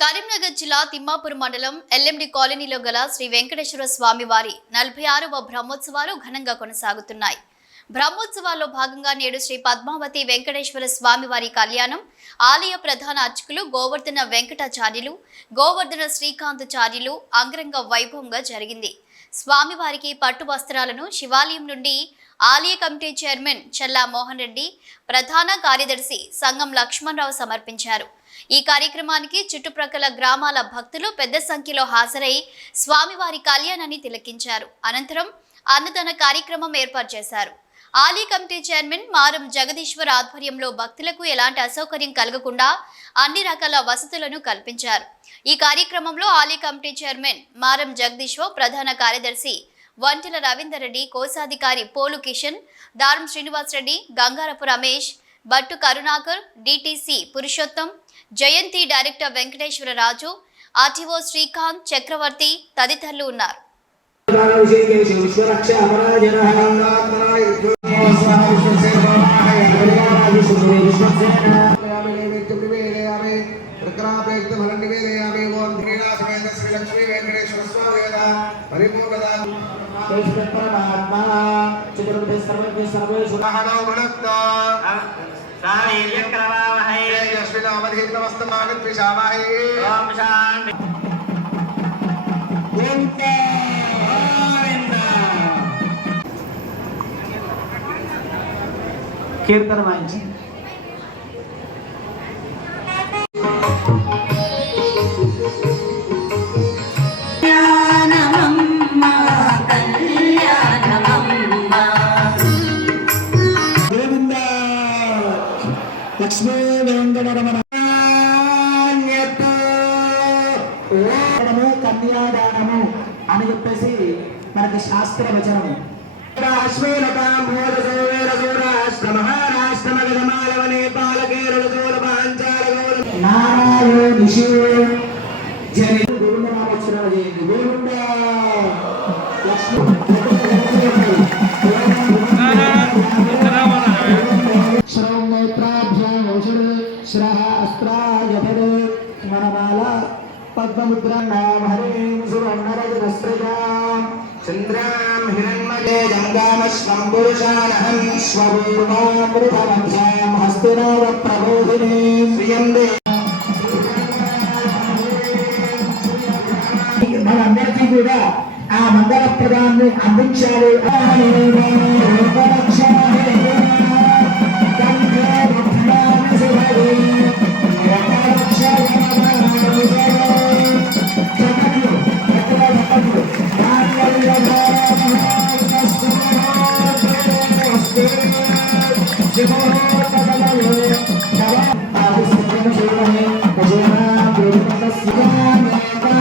కరీంనగర్ జిల్లా తిమ్మాపూర్ మండలం ఎల్ఎండి కాలనీలో గల శ్రీ వెంకటేశ్వర స్వామి వారి 46వ బ్రహ్మోత్సవాలు ఘనంగా కొనసాగుతున్నాయి. బ్రహ్మోత్సవాల్లో భాగంగా నేడు శ్రీ పద్మావతి వెంకటేశ్వర స్వామి వారి కళ్యాణం ఆలయ ప్రధాన అర్చకులు గోవర్ధన వెంకటాచార్యులు, గోవర్ధన శ్రీకాంతాచార్యులు అంగరంగ వైభవంగా జరిగింది. స్వామివారికి పట్టు వస్త్రాలను శివాలయం నుండి ఆలయ కమిటీ చైర్మన్ చల్లా మోహన్ రెడ్డి, ప్రధాన కార్యదర్శి సంగం లక్ష్మణరావు సమర్పించారు. ఈ కార్యక్రమానికి చుట్టుప్రక్కల గ్రామాల భక్తులు పెద్ద సంఖ్యలో హాజరై స్వామివారి కళ్యాణాన్ని తిలకించారు. అనంతరం అన్నదాన కార్యక్రమం ఏర్పాటు చేశారు. ఆలయ కమిటీ చైర్మన్ మారం జగదీశ్వర్ ఆధ్వర్యంలో భక్తులకు ఎలాంటి అసౌకర్యం కలగకుండా అన్ని రకాల వసతులను కల్పించారు. ఈ కార్యక్రమంలో ఆలయ కమిటీ చైర్మన్ మారం జగదీశ్వర్, ప్రధాన కార్యదర్శి వంటల రవీందర్ రెడ్డి, కోశాధికారి పోలు కిషన్, దారం శ్రీనివాసరెడ్డి, గంగారపు రమేష్, బట్టు కరుణాకర్, డిటిసి పురుషోత్తం, జయంతి డైరెక్టర్ వెంకటేశ్వర రాజు, ఆర్టీఓ శ్రీకాంత్ చక్రవర్తి తదితరులు ఉన్నారు. కీర్తన వాయించి లక్ష్మీ వెంకటరమణ కన్యాదానము అని చెప్పేసి మనకి శాస్త్ర వచనము. పద్మముద్రాం హరిం సువర్ణరజనస్రజాం చంద్రాం హిరణ్మయే జంగామశ్వం పురుషానహం స్వపూర్వామృతవంశాం హస్తినావ ప్రబోధినీ శ్రియందే. మనందరికీ కూడా ఆ మంగళప్రదాన్ని అందించాలి.